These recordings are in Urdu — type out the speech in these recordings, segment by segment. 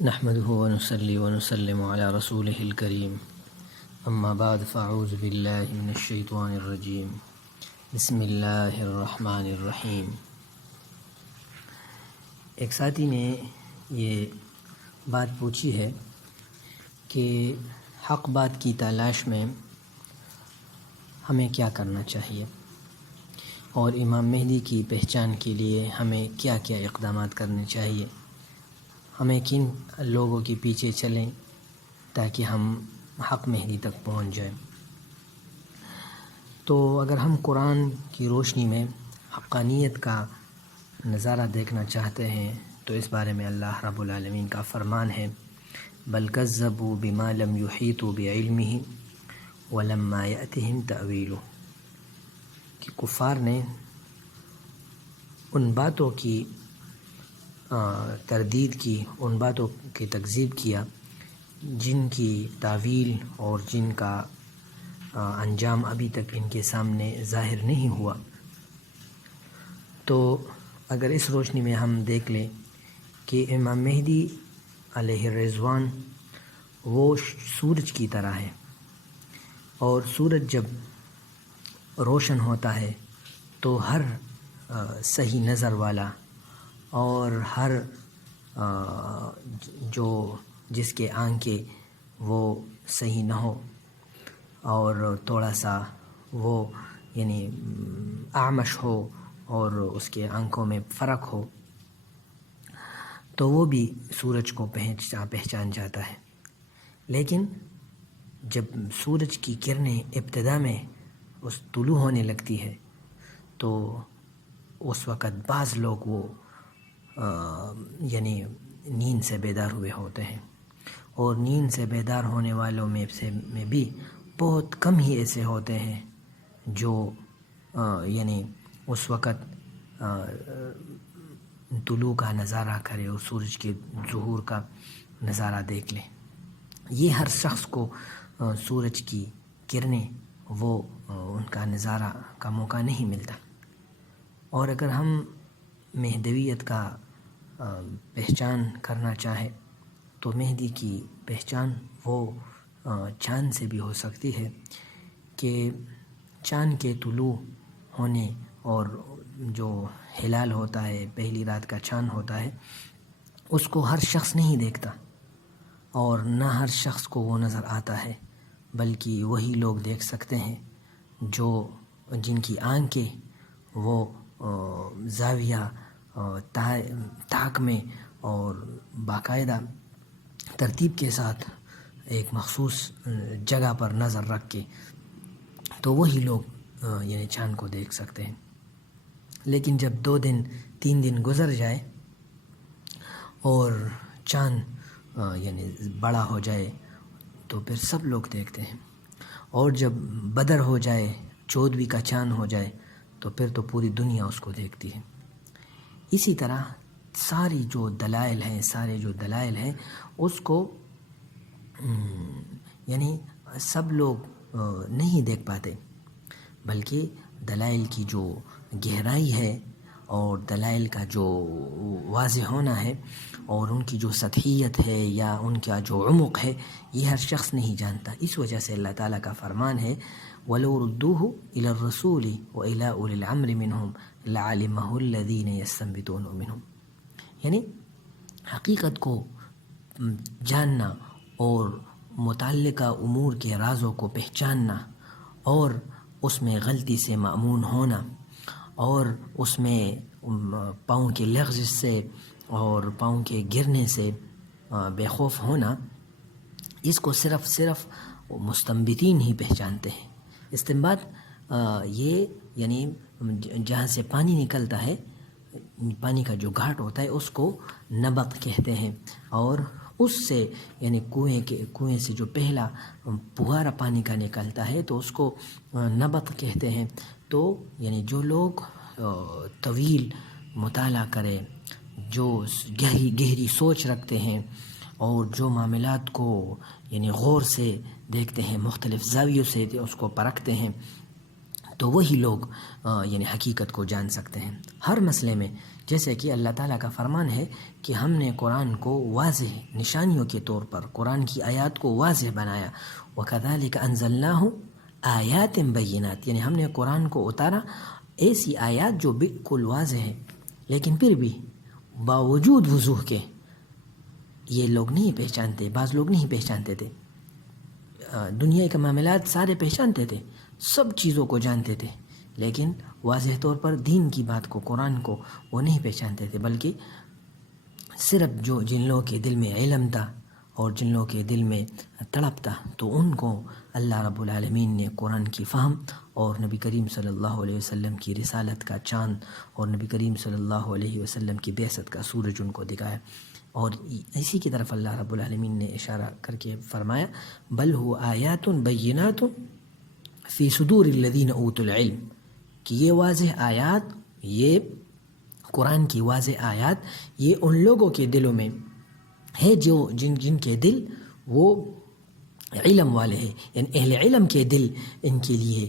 نحمده ونصلي ونسلم على رسوله الكريم اما بعد فاعوذ باللہ من الشیطان الرجیم بسم اللہ الرحمن الرحیم۔ ایک ساتھی نے یہ بات پوچھی ہے کہ حق بات کی تلاش میں ہمیں کیا کرنا چاہیے اور امام مہدی کی پہچان کے لیے ہمیں کیا کیا اقدامات کرنے چاہیے، ہمیں کن لوگوں کے پیچھے چلیں تاکہ ہم حق مہدی تک پہنچ جائیں۔ تو اگر ہم قرآن کی روشنی میں حقانیت کا نظارہ دیکھنا چاہتے ہیں تو اس بارے میں اللہ رب العالمین کا فرمان ہے بل کذبوا بما لم یحیطوا بعلمہ ولما یأتہم تأویلہ، کہ کفار نے ان باتوں کی تردید کی، ان باتوں کی تکذیب کیا جن کی تعویل اور جن کا انجام ابھی تک ان کے سامنے ظاہر نہیں ہوا۔ تو اگر اس روشنی میں ہم دیکھ لیں کہ امام مہدی علیہ الرضوان وہ سورج کی طرح ہے، اور سورج جب روشن ہوتا ہے تو ہر صحیح نظر والا اور ہر جس کے آنکھیں وہ صحیح نہ ہو اور تھوڑا سا وہ یعنی اعمش ہو اور اس کے آنکھوں میں فرق ہو تو وہ بھی سورج کو پہچان جاتا ہے۔ لیکن جب سورج کی کرنیں ابتدا میں اس طلوع ہونے لگتی ہے تو اس وقت بعض لوگ وہ یعنی نیند سے بیدار ہوئے ہوتے ہیں، اور نیند سے بیدار ہونے والوں میں بھی بہت کم ہی ایسے ہوتے ہیں جو یعنی اس وقت طلوع کا نظارہ کرے اور سورج کے ظہور کا نظارہ دیکھ لیں۔ یہ ہر شخص کو سورج کی کرنیں وہ ان کا نظارہ کا موقع نہیں ملتا۔ اور اگر ہم مہدویت کا پہچان کرنا چاہے تو مہدی کی پہچان وہ چاند سے بھی ہو سکتی ہے کہ چاند کے طلوع ہونے اور جو ہلال ہوتا ہے، پہلی رات کا چاند ہوتا ہے، اس کو ہر شخص نہیں دیکھتا اور نہ ہر شخص کو وہ نظر آتا ہے، بلکہ وہی لوگ دیکھ سکتے ہیں جن کی آنکھیں وہ زاویہ طاق میں اور باقاعدہ ترتیب کے ساتھ ایک مخصوص جگہ پر نظر رکھ کے تو وہی لوگ یعنی چاند کو دیکھ سکتے ہیں۔ لیکن جب 2 دن 3 دن گزر جائے اور چاند یعنی بڑا ہو جائے تو پھر سب لوگ دیکھتے ہیں، اور جب بدر ہو جائے، 14ویں کا چاند ہو جائے تو پھر تو پوری دنیا اس کو دیکھتی ہے۔ اسی طرح سارے جو دلائل ہیں اس کو یعنی سب لوگ نہیں دیکھ پاتے، بلکہ دلائل کی جو گہرائی ہے اور دلائل کا جو واضح ہونا ہے اور ان کی جو سطحیت ہے یا ان کا جو عمق ہے یہ ہر شخص نہیں جانتا۔ اس وجہ سے اللہ تعالیٰ کا فرمان ہے وَلَوْ رُدُّوهُ إِلَى الرَّسُولِ وَإِلَىٰ أُولِي الْأَمْرِ مِنْهُمْ لَعَلِمَهُ الَّذِينَ يَسْتَنبِطُونَهُ مِنْهُمْ، یعنی حقیقت کو جاننا اور متعلقہ امور کے رازوں کو پہچاننا اور اس میں غلطی سے مأمون ہونا اور اس میں پاؤں کے لغزش سے اور پاؤں کے گرنے سے بے خوف ہونا، اس کو صرف مستنبطین ہی پہچانتے ہیں۔ استنباط یہ یعنی جہاں سے پانی نکلتا ہے، پانی کا جو گھاٹ ہوتا ہے اس کو نبق کہتے ہیں، اور اس سے یعنی کنویں سے جو پہلا پھوارا پانی کا نکلتا ہے تو اس کو نبق کہتے ہیں۔ تو یعنی جو لوگ طویل مطالعہ کرے، جو گہری سوچ رکھتے ہیں اور جو معاملات کو یعنی غور سے دیکھتے ہیں، مختلف زاویوں سے اس کو پرکھتے ہیں، تو وہی لوگ یعنی حقیقت کو جان سکتے ہیں۔ ہر مسئلے میں جیسے کہ اللہ تعالیٰ کا فرمان ہے کہ ہم نے قرآن کو واضح نشانیوں کے طور پر قرآن کی آیات کو واضح بنایا. وَكَذَلِكَ أَنزَلْنَاهُ آیات بینات، یعنی ہم نے قرآن کو اتارا ایسی آیات جو بالکل واضح ہے، لیکن پھر بھی باوجود وضوح کے یہ لوگ نہیں پہچانتے. بعض لوگ نہیں پہچانتے تھے، دنیا کے معاملات سارے پہچانتے تھے، سب چیزوں کو جانتے تھے، لیکن واضح طور پر دین کی بات کو، قرآن کو وہ نہیں پہچانتے تھے. بلکہ صرف جن لوگوں کے دل میں علم تھا اور جن لوگوں کے دل میں تڑپ تھا، تو ان کو اللہ رب العالمین نے قرآن کی فہم اور نبی کریم صلی اللہ علیہ وسلم کی رسالت کا چاند اور نبی کریم صلی اللہ علیہ وسلم کی بعثت کا سورج ان کو دکھایا. اور اسی کی طرف اللہ رب العالمین نے اشارہ کر کے فرمایا بل هو آیات بینات فی صدور الذین اوتوا العلم، کہ یہ واضح آیات، یہ قرآن کی واضح آیات یہ ان لوگوں کے دلوں میں ہے جو جن کے دل وہ علم والے ہیں، یعنی اہل علم کے دل ان کے لیے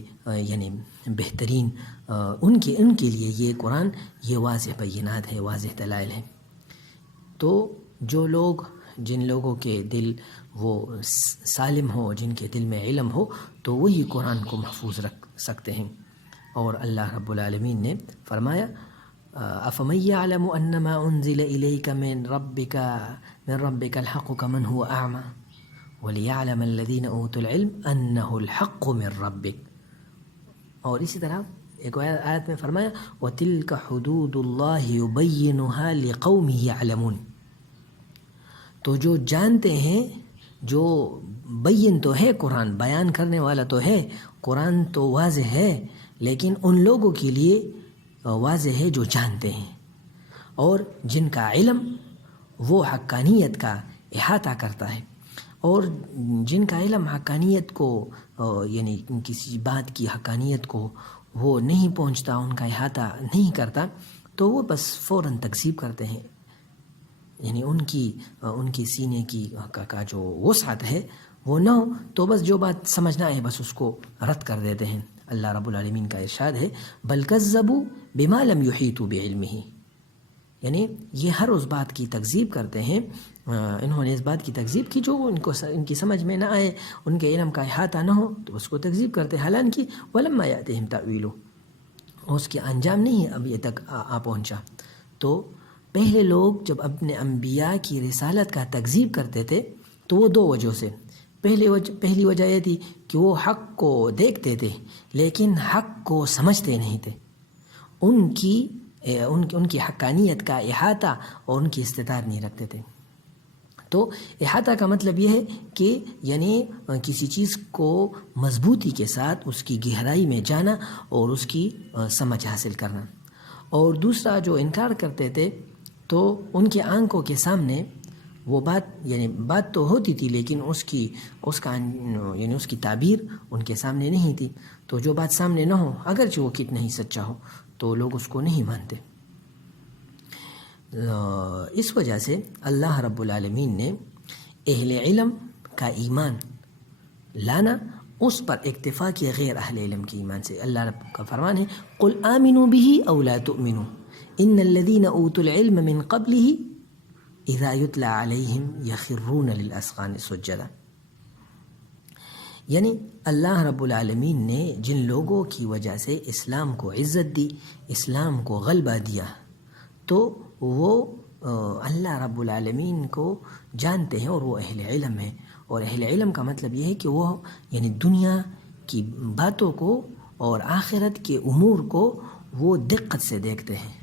یعنی بہترین ان کے لیے یہ قرآن یہ واضح بینات ہے، واضح دلائل ہے. تو جن لوگوں کے دل وہ سالم ہو، جن کے دل میں علم ہو، تو وہی قرآن کو محفوظ رکھ سکتے ہیں. اور اللہ رب العالمین نے فرمایا أَفَمَنْ يَعْلَمُ أَنَّمَا أُنزِلَ إِلَيْكَ مِنْ رَبِّكَ الْحَقُّ كَمَنْ هُوَ أَعْمَى وَلِيَعْلَمَ الَّذِينَ أُوتُوا الْعِلْمَ أَنَّهُ الْحَقُّ مِنْ رَبِّكَ. اور اسی طرح ایک آیت میں فرمایا وَتِلْكَ حُدُودُ اللَّهِ يُبَيِّنُهَا لِقَوْمِ يَعْلَمُونَ. تو جو جانتے ہیں، جو بین تو ہے قرآن، بیان کرنے والا تو ہے قرآن، تو واضح ہے، لیکن ان لوگوں کے لیے واضح ہے جو جانتے ہیں اور جن کا علم وہ حقانیت کا احاطہ کرتا ہے. اور جن کا علم حقانیت کو یعنی کسی بات کی حقانیت کو وہ نہیں پہنچتا، ان کا احاطہ نہیں کرتا، تو وہ بس فوراً تکذیب کرتے ہیں. یعنی ان کی سینے کی کا جو وسعت ہے وہ نہ ہو، تو بس جو بات سمجھنا ہے بس اس کو رد کر دیتے ہیں. اللہ رب العالمین کا ارشاد ہے بل کذبوا بما لم یحیطوا بعلمہ، یعنی یہ ہر اس بات کی تکذیب کرتے ہیں، انہوں نے اس بات کی تکذیب کی جو ان کی سمجھ میں نہ آئے، ان کے علم کا احاطہ نہ ہو تو اس کو تکذیب کرتے ہیں. حالانکہ ولما یاتہم تأویلہ، اس کے انجام نہیں ابھی تک آ پہنچا. تو پہلے لوگ جب اپنے انبیاء کی رسالت کا تکذیب کرتے تھے تو وہ دو وجہ سے، پہلی وجہ یہ تھی کہ وہ حق کو دیکھتے تھے لیکن حق کو سمجھتے نہیں تھے، ان کی حقانیت کا احاطہ اور ان کی استطاعت نہیں رکھتے تھے. تو احاطہ کا مطلب یہ ہے کہ یعنی کسی چیز کو مضبوطی کے ساتھ اس کی گہرائی میں جانا اور اس کی سمجھ حاصل کرنا. اور دوسرا جو انکار کرتے تھے تو ان کے آنکھوں کے سامنے وہ بات تو ہوتی تھی لیکن اس کی تعبیر ان کے سامنے نہیں تھی. تو جو بات سامنے نہ ہو اگرچہ وہ کتنا ہی سچا ہو تو لوگ اس کو نہیں مانتے. اس وجہ سے اللہ رب العالمین نے اہل علم کا ایمان لانا اس پر اکتفا کیا غیر اہل علم کے ایمان سے. اللہ رب کا فرمان ہے قل آمنوا به او لا تؤمنوا ان الذين اوتوا العلم من قبله اذا يتلى عليهم يخرون للاذقان سجدا. یعنی اللہ رب العالمین نے جن لوگوں کی وجہ سے اسلام کو عزت دی، اسلام کو غلبہ دیا، تو وہ اللہ رب العالمین کو جانتے ہیں اور وہ اہل علم ہیں. اور اہل علم کا مطلب یہ ہے کہ وہ یعنی دنیا کی باتوں کو اور آخرت کے امور کو وہ دقت سے دیکھتے ہیں.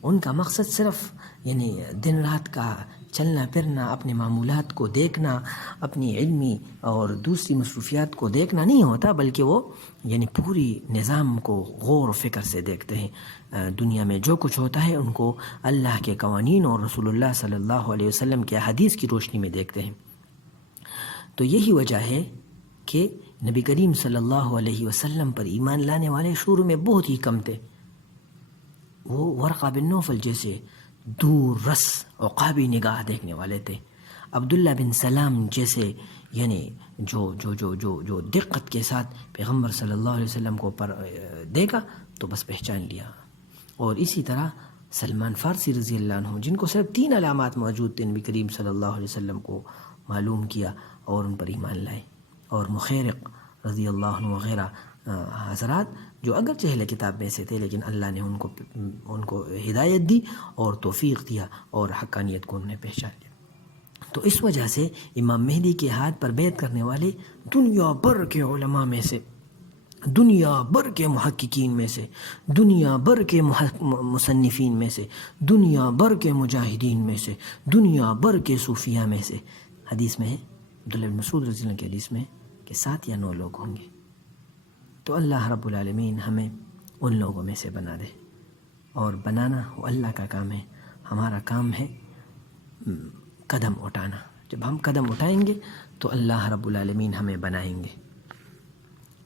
ان کا مقصد صرف یعنی دن رات کا چلنا پھرنا، اپنے معمولات کو دیکھنا، اپنی علمی اور دوسری مصروفیات کو دیکھنا نہیں ہوتا، بلکہ وہ یعنی پوری نظام کو غور و فکر سے دیکھتے ہیں. دنیا میں جو کچھ ہوتا ہے ان کو اللہ کے قوانین اور رسول اللہ صلی اللہ علیہ وسلم کے حدیث کی روشنی میں دیکھتے ہیں. تو یہی وجہ ہے کہ نبی کریم صلی اللہ علیہ وسلم پر ایمان لانے والے شروع میں بہت ہی کم تھے. وہ ورقہ بن نوفل جیسے دور رس عقابی نگاہ دیکھنے والے تھے. عبداللہ بن سلام جیسے یعنی جو دقت کے ساتھ پیغمبر صلی اللہ علیہ وسلم کو پر دیکھا تو بس پہچان لیا. اور اسی طرح سلمان فارسی رضی اللہ عنہ، جن کو صرف 3 علامات موجود تھے نبی کریم صلی اللہ علیہ وسلم کو معلوم کیا اور ان پر ایمان لائے، اور مخیرق رضی اللہ عنہ وغیرہ حضرات جو اگرچہ اہل کتاب میں سے تھے لیکن اللہ نے ان کو ہدایت دی اور توفیق دیا اور حقانیت کو انہوں نے پہچان لیا۔ تو اس وجہ سے امام مہدی کے ہاتھ پر بیعت کرنے والے دنیا بھر کے علماء میں سے، دنیا بھر کے محققین میں سے، دنیا بھر کے مصنفین میں سے، دنیا بھر کے مجاہدین میں سے، دنیا بھر کے صوفیاء میں سے، حدیث میں ہے، عبداللہ بن مسعود رضی اللہ عنہ کی حدیث میں کہ 7 یا 9 لوگ ہوں گے۔ تو اللہ رب العالمین ہمیں ان لوگوں میں سے بنا دے، اور بنانا وہ اللہ کا کام ہے، ہمارا کام ہے قدم اٹھانا۔ جب ہم قدم اٹھائیں گے تو اللہ رب العالمین ہمیں بنائیں گے،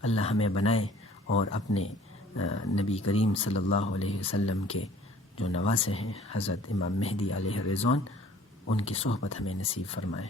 اللہ ہمیں بنائے اور اپنے نبی کریم صلی اللہ علیہ وسلم کے جو نواسے ہیں حضرت امام مہدی علیہ الرضوان، ان کی صحبت ہمیں نصیب فرمائے۔